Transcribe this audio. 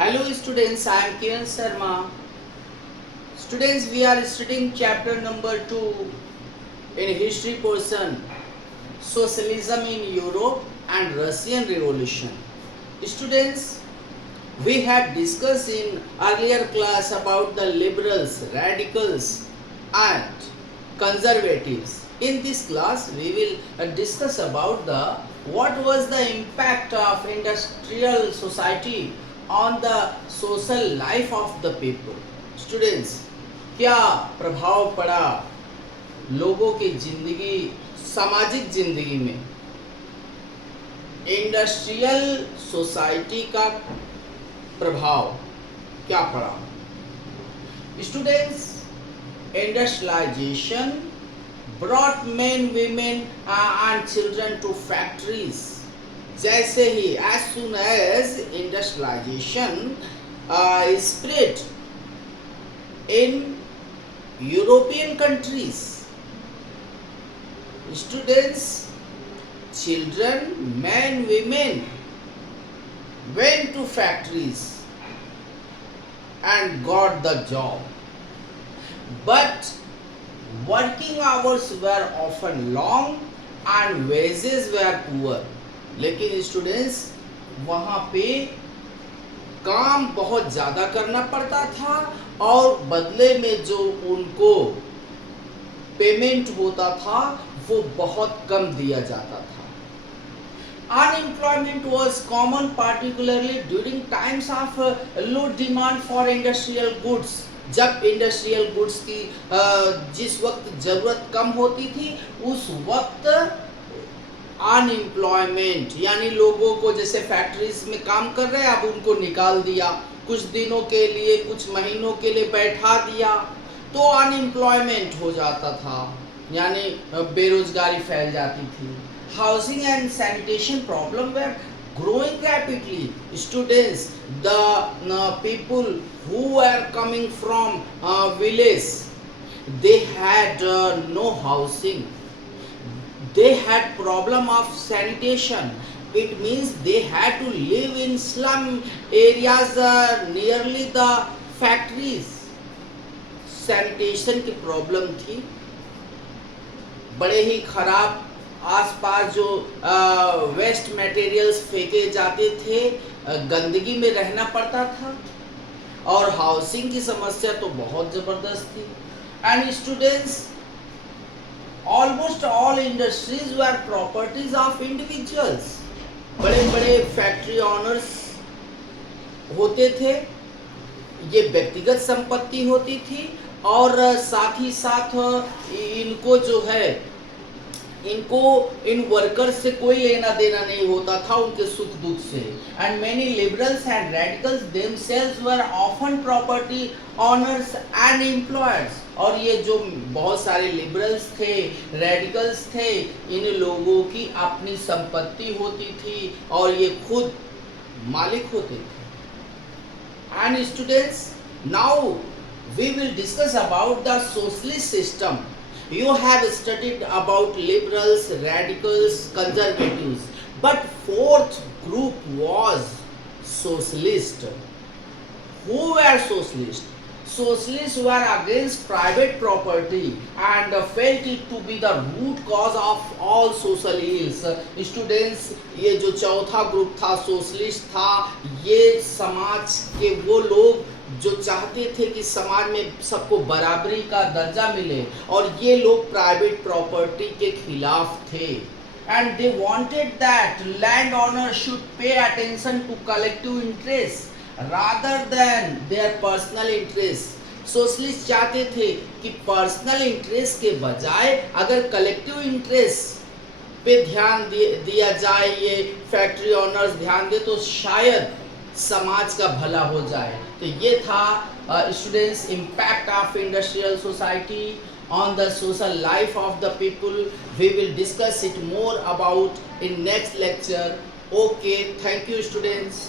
Hello students, I am Kiran Sharma. Students, we are studying chapter number 2 in history portion, Socialism in Europe and Russian Revolution. Students, we had discussed in earlier class about the liberals, radicals and conservatives. In this class, we will discuss about what was the impact of industrial society on the social life of the people. Students, क्या प्रभाव पड़ा लोगों की जिंदगी, सामाजिक जिंदगी में industrial society का प्रभाव क्या पड़ा? Students, industrialization brought men, women and children to factories. जैसे ही as soon as industrialization spread in European countries, students, children, men, women went to factories and got the job. But working hours were often long and wages were poor. लेकिन students वहाँ पे काम बहुत ज़्यादा करना पड़ता था और बदले में जो उनको पेमेंट होता था वो बहुत कम दिया जाता था. Unemployment was common particularly during times of low demand for industrial goods. जब इंडस्ट्रियल गुड्स की जिस वक्त ज़रूरत कम होती थी उस वक्त अनएम्प्लॉयमेंट यानी लोगों को जैसे फैक्ट्रीज में काम कर रहे हैं अब उनको निकाल दिया, कुछ दिनों के लिए कुछ महीनों के लिए बैठा दिया तो अनएम्प्लॉयमेंट हो जाता था यानी बेरोजगारी फैल जाती थी. Housing and sanitation problem were growing rapidly. Students, the people who were coming from village, they had no housing. They had problem of sanitation. It means they had to live in slum areas nearly the factories. Sanitation की problem थी, बड़े ही खराब आसपास जो waste materials फेंके जाते थे, गंदगी में रहना पड़ता था और हाउसिंग की समस्या तो बहुत ज़बरदस्त थी. And students, almost all industries were properties of individuals. बड़े बड़े फैक्ट्री ऑनर्स होते थे, ये व्यक्तिगत संपत्ति होती थी और साथ ही साथ इनको जो है इनको इन वर्कर्स से कोई लेना देना नहीं होता था उनके सुख दुख से. And many liberals and radicals themselves were often property honours and employers. और ये जो बहुत सारे लिबरल्स थे, रेडिकल्स थे, इन लोगों की अपनी संपत्ति होती थी और ये खुद मालिक होते थे. And students, now we will discuss about the socialist system. You have studied about liberals, radicals, conservatives, but fourth group was socialist. Who were socialists? Socialists were against private property and felt it to be the root cause of all social ills. Students, ये जो चौथा group था socialist था, ये समाज के वो लोग जो चाहते थे कि समाज में सबको बराबरी का दर्जा मिले और ये लोग प्राइवेट प्रॉपर्टी के खिलाफ थे. And they wanted that land owner should pay attention to collective interest rather than their personal interest. Socialist चाहते थे कि पर्सनल इंटरेस्ट के बजाय अगर कलेक्टिव इंटरेस्ट पे ध्यान दिया जाए, ये फैक्ट्री ऑनर्स ध्यान दे तो शायद समाज का भला हो जाए. तो ये था students impact of industrial society on the social life of the people. We will discuss it more about in next lecture. Okay, thank you students.